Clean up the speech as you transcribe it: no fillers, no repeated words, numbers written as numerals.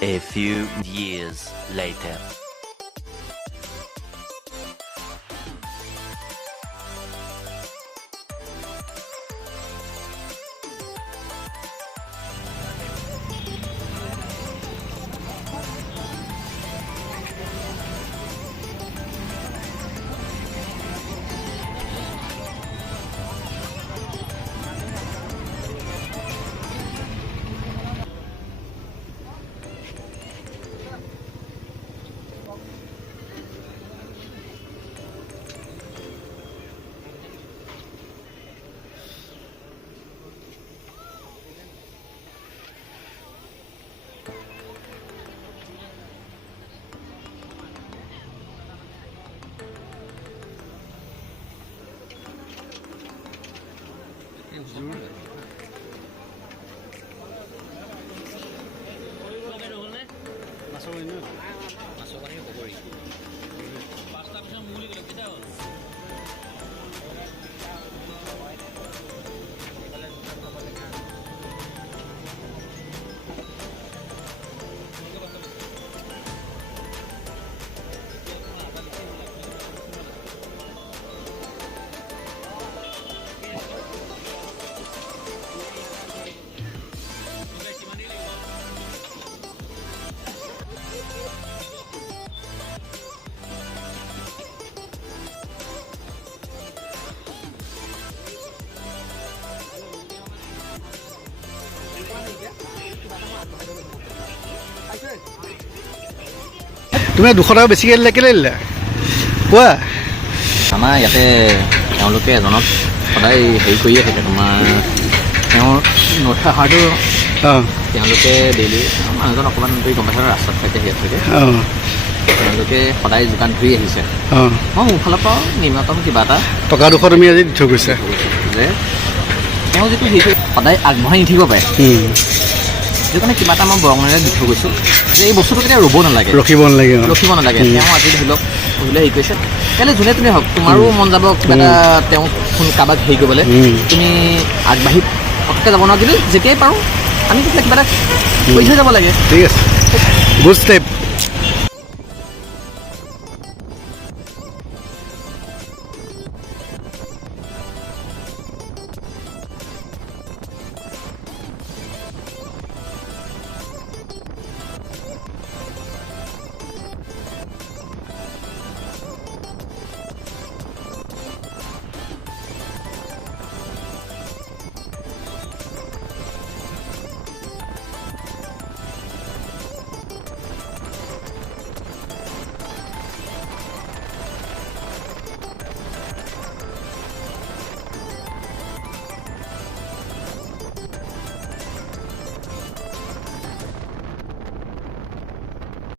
A few years later. তুমি 200 টকা বেছিকৈ দিলে কেলৈ দিলা কোৱা আমাৰ ইয়াতে তেওঁলোকে এজনক সদায় হেৰি কৰিয়ে থাকে তোমাৰ তেওঁৰ নথা সাৰটো তেওঁলোকে ডেইলি মানুহজন অকণমান কৰি গম পাইছে ৰাস্তাত থাকে ইয়াত থাকে তেওঁলোকে সদায় যোগান ধৰি আহিছে মই মোৰ ফালৰ পৰা নিম্নতম কিবা এটা টকা 200 তুমি আজি দি থৈ গৈছা যে তেওঁ যিটো হেৰি সদায় আগবঢ়াই নিঠিব পাৰে সেইটো কাৰণে কিবা এটা মই বৰঙণেৰে দি থৈ গৈছোঁ যে এই বস্তুটো কেতিয়া ৰ'ব নালাগে ৰখিব নালাগে তেওঁ আজি ধৰি লওক পঢ়িলে হেৰি কৰিছে কেলৈ যোনে তুমি হওক তোমাৰো মন যাব কিবা এটা তেওঁ কাৰোবাক হেৰি কৰিবলৈ তুমি আগবাঢ়ি পটককৈ যাব নোৱাৰা কিন্তু যেতিয়াই পাৰোঁ আমি কিবা এটা কৰি থৈ যাব লাগে ঠিক আছে গুড ষ্টেপ